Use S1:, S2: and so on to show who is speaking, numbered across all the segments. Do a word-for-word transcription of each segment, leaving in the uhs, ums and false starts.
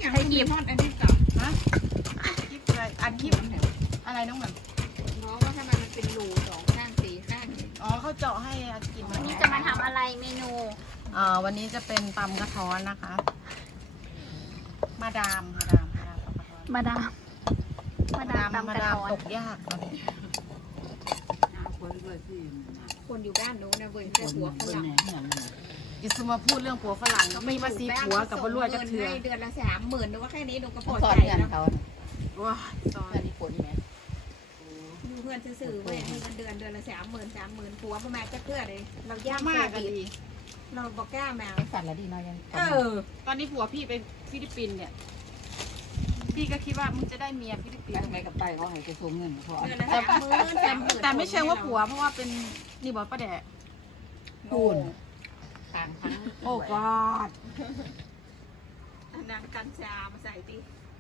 S1: ใครหยิบ
S2: ทอดอันนี้กับ
S3: ฮะคลิปอะไรอันคลิปอะไรน้องแหม่ม
S2: เพราะว่าถ้ามันเป็นรูสองข้างสี่ข้าง
S3: อ๋อเขาเจาะให้กิน
S1: วันนี้จะมาทำอะไรเมนู
S3: อ่าวันนี้จะเป็นตำกระท้อนนะคะ มาดามมาดามมาดามตำกระท้อน
S1: มาดาม มาดามตำกระ
S3: มาดาม
S1: ท้อน
S3: ตกยากตอนนี้
S2: คนอยู่ด้านโน้นนะเว้ยแต่หัวฝรั่ง
S3: อย่าสมาพูดเรื่องผัวฝรั่งไม่มาซีผัวกับบ่รั่วจะเถื่อ
S2: เดือนละสามหมื่นนึกว่าแค่นี้หนูก็พอ
S4: สอน
S2: ใจ
S4: เงิน
S2: แล้ว
S4: เขา
S3: ว้าตอน
S4: เงินที่ผลไหม
S2: ดูเพื่อนซื่อๆเว้ยมีเงินเดือนเดือนละสามหมื่นสามหมื่นผัวประมาณจะเพื่อเลยเรายาก
S3: มากกันดี
S2: เราบอกกล้ามา
S4: ไม่ฝันละดีน้อยยัง
S3: เออ ตอนนี้ผัวพี่ไปฟิลิปปินส์เนี่ย พี่ก็คิดว่ามึงจะได้เมียฟิลิปปินส์
S4: ทำไมกับไปเขาให้จะส่งเงินเขา
S2: เดือนละสามหมื่นสามหมื่น
S3: แต่ไม่เชิงว่าผัวเพราะว่าเป็นนี่บอกป้าแดด
S4: คูณต่างทั้ง
S3: โอ้กอด
S2: นางกัญชามาใส่ตี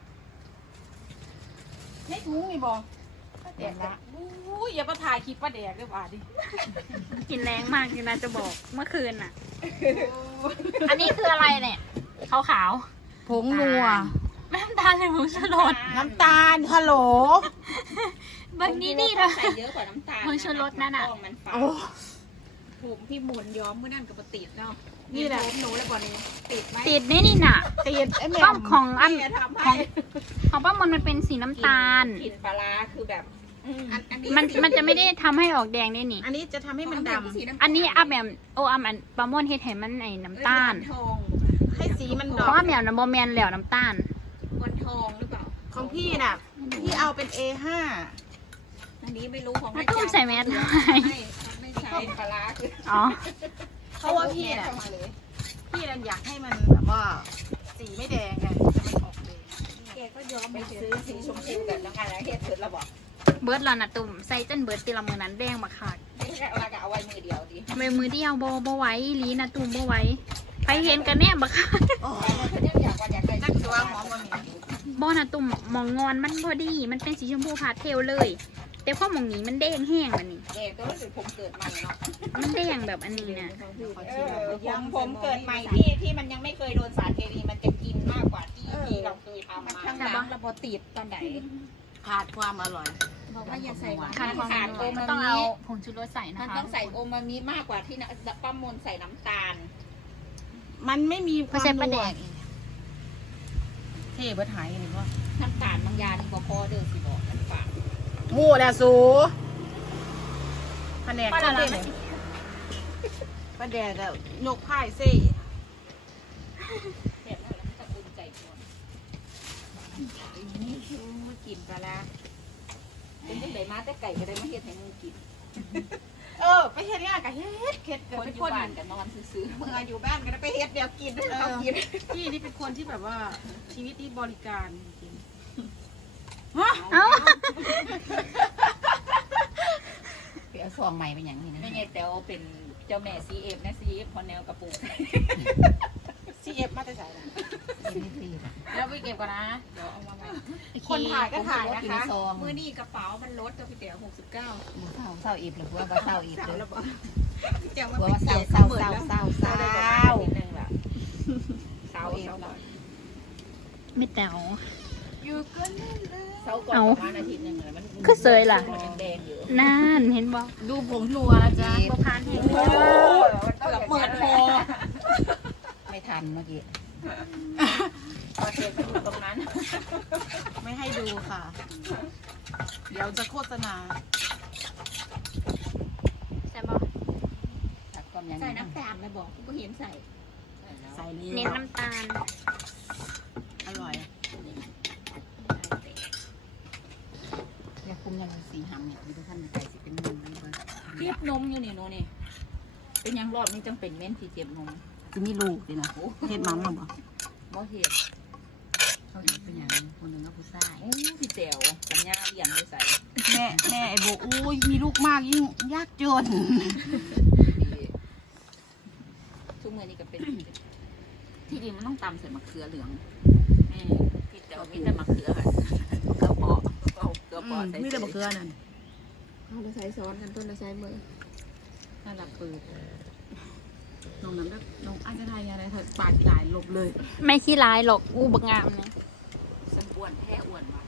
S3: ให้ถุงนี่บอกป้าแดดละอู้ยอย่ามาถ่ายคลิปป้าแดดด้วยว่าดิ
S1: กินแรงมากจริงนะจะบอกเมื่อคืนอ่ะ อันนี้คืออะไรเนี่ยขาวขาว
S3: ผงนัว
S1: ๆน้ำตาลหรือผงชูรส
S3: น้ำตาลฮัลโหล
S1: บางนี้นี่เธอ
S2: ใส่เยอะกว่าน้ำตาล
S1: ผงชูรสนั่นน่ะ
S2: มันฝา
S3: โอ้
S2: ผมพี่หมุนย้อมเมื่อนั่นกับปติดเนาะ
S3: นี่แหละ
S2: ผมหนูแล้วก่อนนี้ติดไหม
S1: ติดนี่นี่น่ะ
S3: ตีนไอ้แม่
S1: ก็ของอัน
S2: เนี่ยทำ
S1: ขอ
S2: ให้
S1: งของป้ามนมันเป็นสีน้ำตาล
S2: กลิ่นปลาร้าคือแบบอันอันนี้
S1: มันมันจะไม่ได้ทำให้ออกแดงได้นี่
S3: อันนี้จะทำให้มันด
S2: สีำตาล
S1: อันนี้อาแหมมโออาแหมมปลาม่อนเฮ็ดให้มันไอ้น้ำตาล
S2: ทอง
S3: ำให้สีมันด
S1: เพ
S3: อก
S1: ราะว่าแหมวน้ำบอแมนแล้วน้ำตาล
S2: วันทองหรือเปล่า
S3: ของพี่น่ะ พี่เอาเป็น เอ ห้า
S2: อันนี้ไม่รู้ของ
S1: แล้วตุ้มใส่แมสด้วย
S2: ไม่ไม่ใช่ปลาร้าคือ
S1: อ๋อ
S3: เพราะว่าพี่น่ะ
S2: เข้ามาเลย
S3: พี่น่ะอยากให้มันแบบว่า สีไม่แดงไงแต่มันออกแดง
S2: แกก็ย้อมไปซื้อสีชมพูกันแล้วกันแล้วเฮ็ดเสร็จแล้วบอก
S1: เบิร์ดแล้วนะตุ่มใส่จนเบิร์ดตีละมือนั้นแดงบักคัก
S2: ไม่ใช่เอาละก็เอาไว้มือเดียวดิ
S1: ไปมือเดียวโบโบไหว้อีหลีนะตุ่มโบไหว้ไปเห็นกันแน่บักคัก
S3: โอ้
S2: แต่เขายังอยากว่าอยากได้
S3: นักตัวหอมมันเนี่ย
S1: บอนะตุ่มมองงอนมันพอดี มันเป็นสีชมพูพาสเทลเลย แต่พอมองนี้มันแดงแห้งมันนี่
S2: แกก็รู้สึกผมเกิดใหม่เนาะ
S1: มันแดงแบบอันนี้นะ
S2: เออยังผมเกิดใหม่ที่ที่มันยังไม่เคยโดนสารเคมีมันจะกินมากกว่าที่ที่เราเคยทำมาข้างหลังระบบติดตอนไหน
S3: ขาดความอร่อย
S2: บอกว่าอย่าใส่หวาน
S1: ขาดความ
S2: ขาดโอ
S1: มัน
S2: มา
S1: ต้องเอา
S2: มิ
S1: ผงชูรสใส่นะ
S2: มัน
S1: คะ
S2: ต้องใส่โอมามิมากกว่าที่นะป้ามนใส่น้ำตาล
S3: มันไม่มีค
S1: ไม่
S3: วาม
S1: ใช่ปลา
S3: นั
S1: แด
S3: ว
S1: กอีก
S3: เท่เบิดหายนี่ว่า
S2: น้ำตาลบางยาดีกว่าพอเดิมสิบอกน้ำตาล
S3: หมูแหละสูแผนก
S1: ปลา
S3: ก็
S1: ละ
S3: ได้
S1: ละ
S3: เลยป้าแดดอะยกพ่ายเซ่
S2: เห็นแล้วมันจะอุ่นใจก่อนนี่คือมากินปลาละเป็นยังไงมาแต่ไก่ก็ได้มาเฮ็ดให้มึงกิน
S3: เออไปเฮ็ดงานกับเฮ็ดเฮ็ดเกิด
S2: คน
S3: เป็น
S2: อ
S3: ค
S2: ยู่
S3: น
S2: บ้านกันนอนซื้อๆมึงอยู่บ้านก็ได้ไปเฮ็ดเดี๋ยวกินเขากิน
S3: พี่นี่เป็นคนที่แบบว่าชีวิตที่บริการจริง
S1: เอ้า
S4: ไปเอาซองใหม่เป็นอย่างนี้นะ
S2: ไม่ไงแต่ว่าเป็นเจ้าแม่ซีเอฟนะซีเอฟพอแนวกระปุก
S3: ซีเอฟมาแต่ใส่ละ
S4: นี่ฟรี
S3: แล้วไปเก็บก่อนนะ
S2: เดี๋ยวเอามาใหม่
S3: คนถ่ายก็ถ่ายนะคะ
S4: ซอง
S2: มือนี่กระเป๋ามันลดกับพี่เต๋อหกสิบเก้า
S4: เศร้าเศร้าอีกหรือว่าเศร้าอีก
S2: สา
S4: เล
S2: วย แล้วบอกพี่เต๋อ
S4: ว่า
S2: ว่า
S4: เศร้า
S2: เป็น
S4: เศ
S2: เศ
S4: ร้า
S2: ร้า
S4: เศร้าเศร้าเศร้า
S2: เศร้าได้
S4: เศ
S2: ประ
S4: ร้า
S2: มาณนิดนึงล่ะเศร้าเศร้าก่อน
S1: ไม่แต๋ว
S3: อยู่ก็นั่นเลย
S2: เศร้าก่อน
S1: เอา
S2: ประมาณอาทิตย์หนึงเลยมัน
S1: คือเสยล่ะ
S2: มันยังแดงอยู่
S1: นั่นเห็นบอก
S3: ดูผงนัวนะจ๊ะ
S1: บพานเห็น
S2: เกือบเปิดคอ
S4: ไม่ทันเมื่อกี้
S2: พอเทปมันอยู่ตรงนั้น
S3: ไม่ให้ดูค่ะ เดี๋ยวจะโฆษณา
S1: ใช่บอก
S4: ตักความยัง
S2: ใส่น้ำตาลนะบอกกูเห็นใส่
S3: ใส่
S1: เน้
S3: เลี้
S1: นน้ำตาล
S3: อร่อย
S4: เนี่ยคุมยังสีหำเนี่ยมีทุกท่านใส่สิเป็นนมนี่เบอร์
S2: เทียบนมอยู่นี่โน่นี่เป็นยังรอดนี่จังเป็นเม้นที่เจ็บนม
S3: จะมีลูกดินะเฮ็ดมังมั้งบ่
S2: บ่เห็น
S4: เขาดีเป็นอย่างคนหนึ่งก็ผู้ชาย
S2: โอ้พี่แจ๋วปัญญาเรียนเลยใส่
S3: แม่แม่ไอ้โบอุ้ยมีลูกมากยิ่งยากจน
S2: ทุกมือนี่ก็เป็นที่ดีมันต้องตำใส่มะเขือเหลืองอืมพี่แจ๋วมีแต่มะเขือค่ะเกลือปอกเอาเกลือปอกใส่
S3: มีแต่บะเขือนั่น
S2: เอาไปใส่ซ้อนกันต้นละใช้มือ
S4: น่ารักปืน
S3: น้องนั้นแบบน้องอาจจะทายอะไรเถอะปากกี่หลายหลบเลย
S1: ไม่ขี้ร้ายหรอกอู้บักงามเนี่ย
S2: สันอ้วนแท้อ้วนว่ะ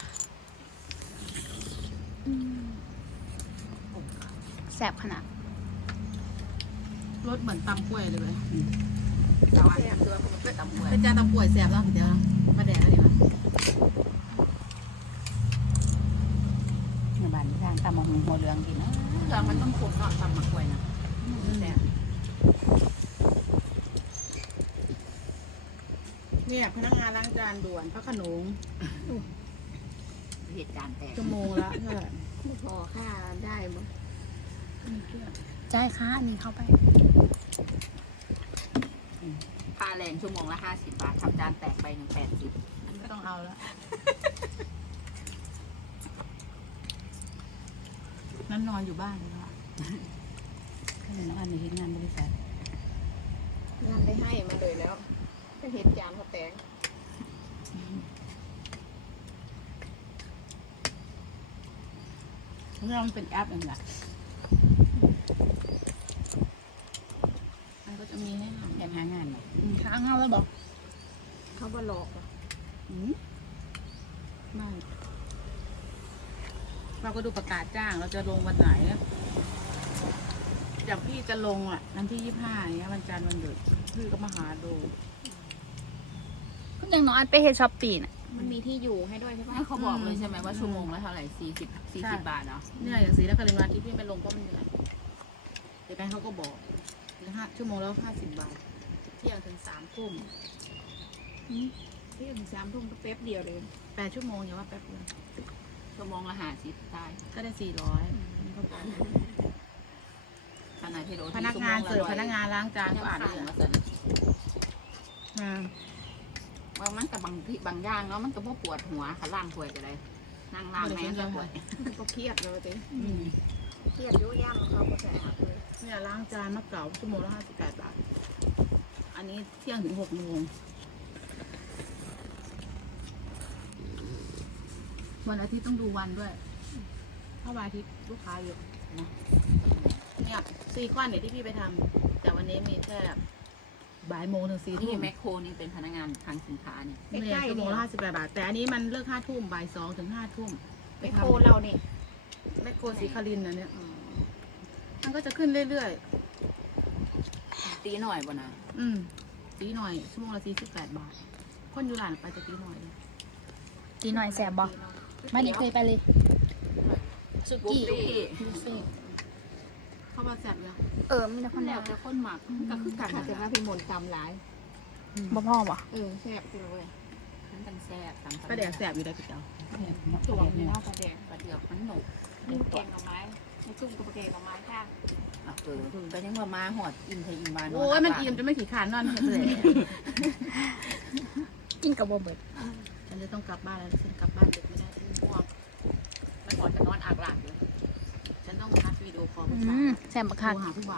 S1: แสบขนาด
S3: รสเหมือนตำกล้วยเลยไหม
S2: เราอาจจะตัวมันก็ตำอ้วน
S3: เป็นจานตำกล้วยแสบแล้วเดี๋ยวมาแดกอะไรวะ
S4: ในบ้านทางตำมะฮุงหัวเหลืองกินนะ
S2: เครื่องมันต้องโคตรเนาะตำมะกล้วยนะแต่
S3: เนี่ยพนักงานล้างจานด่วนพระโขนง
S2: เหตุการณ์แตก
S3: ชั่วโมงละเท่าไหร่
S4: พอค่าได้บ่
S1: ใช่ค่ะอันนี้เข้าไป
S2: ค่าแรงชั่วโมงละห้าสิบบาททำจานแตกไปหนึ่งแปดสิบ
S3: ไม่ต้องเอาแล้วนั่นนอนอยู่บ้านเลยว่ะ
S4: ให้น้องอันนี้เฮ็ดงานบริษัท
S5: งานได้ให้มาเลยแล้วก็เห็ดจามเขาแตง
S3: เรื่องมันเป็นแอปเองแหละมันก็จะมีให้หา
S4: อยากหางานไหม
S3: ค้างเอาแล้วบอก
S5: เขาว่าหลอกอะ
S3: อืมไม่เราก็ดูประกาศจ้างเราจะลงวันไหนอย่างพี่จะลงอ่ะวันที่ยี่สิบห้าอย่างเงี้ยวันจันทร์วันหยุดพี่ก็มาหาดู
S1: ก็ยังน้องอันไปเฮดช็อปปี้น่ะ
S5: มันมีที่อยู่ให้ด้วยใช่ปะ
S2: ให้เขาบอกเลยใช่ไหมว่าชั่วโมงละเท่าไหร่สี่สิบสี่สิบบาทเนาะ
S3: เนี่ยอย่างสีแล้วก็เลยวันอาที่พี่ไปลงเพราะมันเหนื่อยเดี๋ยวแบงค์เขาก็บอกห้าชั่วโมงแล้วห้าสิบบาท เที่ยงถึงสามทุ่ม
S5: ที่ถึงสามทุ่มก็แป๊บเดียวเลย
S3: แปดชั่วโมงอย่าว่าแป๊บเดียว
S2: ชั่วโมงละห้าสิบได้
S3: ก็ได้สี่ร้อยเขาบอก
S2: ขนาดที่โร
S3: พนักงานเสิร์ฟพนักงานล้างจาน
S2: ก็
S3: ก็
S2: อ่า
S3: อ่าน น
S2: เรื่
S3: ได้
S2: อง
S3: เหร
S2: มา
S3: อ
S2: เสร็จ
S3: อ่า
S2: ว่ามันกับบางที่บางอย่างเนาะมันก็บ่ปวดหัวขาล่างป่วยก็ได้นั่งล่างแม่ก็ป่วย
S5: ก็เครียดเลยเต้
S3: อืม
S5: เครียดยุ่ย่ำเขาก็สะอาดเลย
S3: เนี่ยล้างจานมะเก๋าชั่วโมงละห้าสิบแปดบาท อันนี้เที่ยงถึงหกโมง วันอาทิตย์ต้องดูวันด้วย ถ้าวันอาทิตย์ลูกค้าเยอะนะเนี่ยซีคอนเนี่ยที่พี่ไปทำแต่วันนี้มีแค่บ่ายโมงถึงสี่
S2: นี่
S3: ทุ่ม
S2: แมคโครนี่เป็นพนักงานคลังสินค้านี่
S3: เนี่ยชั่วโมงละห้าสิบแปดบาท แต่อันนี้มันเลิกห้าทุ่มบ่ายสองถึงห้าทุ่ม
S5: ไปโคเรานี่
S3: แมคโครสีคารินนะเนี่ย มันก็จะขึ้นเรื่อย
S2: ตีหน่อยบ่นะ
S3: ๆ อืมตีหน่อยชั่วโมงละสี่สิบแปดบาท คนอยู่หลานไปจะตีหน่อยเลย
S1: ตีหน่อยแสบบอกไม่ได้เคยไปเลยสุ
S2: บุฟ
S1: กี้
S2: เฟ่ต์
S1: บุฟเฟ่ต์
S3: เข้ามาแซ่บเลย
S1: เออมีแต่คน
S2: แน
S1: แน
S2: ว
S1: ว
S2: จะข้นหมักก็คือกัน
S5: ถ้าจะว่าพี่มนต์ตำหลาย
S1: บ่พ่อบ่
S5: เออแซ่บเลย
S2: มันกันแซ่บตาม
S3: ก็แดกแซ่บอยู่ได้พี่เจ้า
S5: ตัวไม่เล่าประแดง
S2: ประเดี๋ยวมันหนุก
S5: นี่แกงหน่อไม้ในจุ่มกับแกงหน่อไม้ข้าง
S2: อ่ะเออก็ยังว่ามาหอดอินไทยอินบาน
S3: โอ้ยมันอิ่มจะไม่ขี่ขานนอนเลย
S1: กินกับบ่เบิด
S3: ฉันจะต้องกลับบ้านแล้วฉันกลับบ้านดึกไม่ได้ฉันง่วง
S2: มันหอดจะนอนอากหลากอยู่
S3: ฉันต้องนัดวิดีโอคอล
S1: อื
S3: กับสาว
S1: มแสบบัก
S3: โท
S1: คัก
S3: รหาผู้บ่าว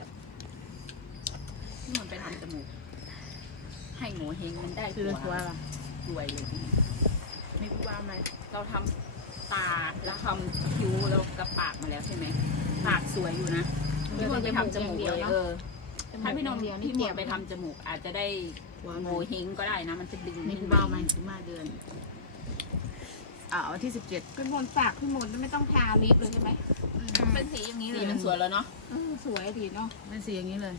S2: ที่มันไปทำจมูก ให้หมูเฮงมันได้
S3: คือ
S2: ตั
S3: เรื่องตัว
S2: ว
S3: ป่ะ
S2: รวยเลย
S3: มีผู้บ่าวไหม
S2: เราทำตาแล้วทำคิ้วแล้วกับปากมาแล้วใช่ไหมปากสวยอยู่นะพี่มนต์ไปทำจมูกเลยเออถ้าพี่นนท์
S5: เดียว
S2: พี่
S5: นี่
S2: มน
S5: เจ็บ
S2: ต์ไปทำจมูกอาจจะได้
S3: หัว
S2: โง
S3: โม
S2: เฮงก็ได้นะ มันจะดึง
S3: มีผู้บ่าวไหมถึงมาเดือนอ่าวันที่สิบเจ็ด
S5: พี่มนต์ฝากพี่มนต์ไม่ต้องทาลิปเลยใช่ไหม
S2: เป็นสีอย่างนี้เลยมันสวยแล้วเนาะ
S5: เออสวยดีเนาะ
S3: เป็นสีอย่างนี้เลย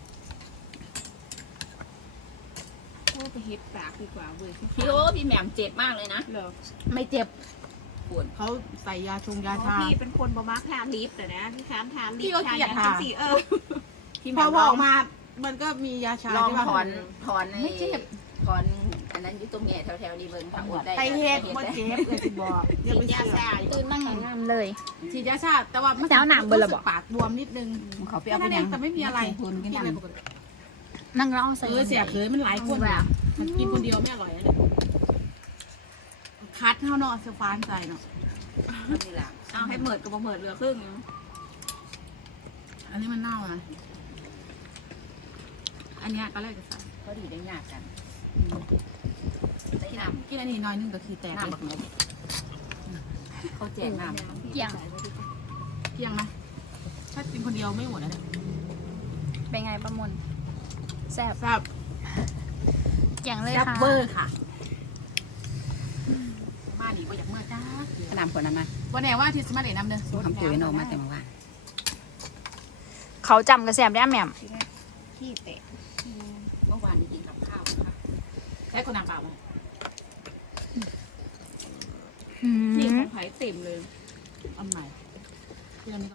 S5: โอ้ไปเฮ็ดปากดีกว่าเว้ย
S2: พี่โอ้พี่แหม่มเจ็บมากเลยนะ
S5: เหรอ
S1: ไม่เจ็บ
S2: ปวด
S3: เขาใส่ยาชงยา
S5: อ๋อ
S3: ชา
S5: พี่เป็นคนบะมักทาลิปแต่นะพี่ค้านทาลิป
S3: พี่ก็เกลียดทา
S5: สีเออ
S2: พี่แห
S3: พ
S2: ม่
S3: อ
S2: ม
S3: พ
S2: ล
S3: อ
S2: อ
S3: อง อกมา มันก็มียาชา
S2: ลอง
S3: ใช่ปะ
S2: ถอนถอน
S3: ไม่เจ็บ
S2: ถอนอันนั้นอยุตัวเมียแถวๆดีเบิ้งถ้าอดได้
S3: ไปเฮ็ด
S2: ก็
S3: บ่
S2: ได้
S3: เจ็บเลยสิบอกอย่าไป
S5: ยา
S3: เชื่อ
S5: ชา
S1: ตื่นมาหงามเลย
S3: ฉีดยาชาแต่ว่ามัน
S1: แต่เอาหนังเบิ่งละบ่
S3: รู้สึกปากบวมนิดนึง
S4: เขาไป
S3: แค่
S4: เอาไป
S3: นั้นเอ
S4: ยัง
S3: งแต่ไม่มีอะไร
S4: ทุนกัน
S3: กิน
S4: ยัง
S3: อะไรปกติ
S1: นั่งเล่าใส่
S3: เออเสียบเลยมันหลายคนแบบกินคนเดียวไม่อร่อยนะเนี่ยคัดเท่าเนาะสฟานใส่เนาะ
S2: นี่แหละเอาให้เหมิดกับบ่เหมิดเหลือครึ่งนึง
S3: อันนี้มันเน่าอ่ะอันเนี้ยก็เลยจะใส่
S2: ก็ดีได้ยากกัน
S3: อืม
S2: ได้น้
S3: กินอันนี้น้อยนึงก็คือแตก
S2: ำ
S3: เล
S2: น้ำ
S3: ย
S2: บักนกเขาแจกน้ำ
S1: เกี่ยง
S3: เที่ยงไหมถ้ากินคนเดียวไม่หมดนะเนี่ย
S1: เป็นไงประมวลแซ่บ
S3: แซ่บ
S1: เก่งเลย
S3: แซ่บ
S1: ค่ะ
S3: เวอร์ค่ะมาหนีว่าอยากเมื่อจ้า
S4: ขนามคนนั้นมา
S3: วันไหนว่าที่สมาร์ทน้ำเด้อ
S4: ทำปุ๋ยโนมาแต่มาว่า
S1: เขาจำกระแสบได้แหม่ม
S5: ขี้เตะ
S4: เมื่อวานนี้กินกับข้าวนะคะ
S3: ใช้คนน้ำเปล่าไหม
S1: อื
S3: นี่
S1: ม
S3: ของไผ่เต็มเลยอันใหม่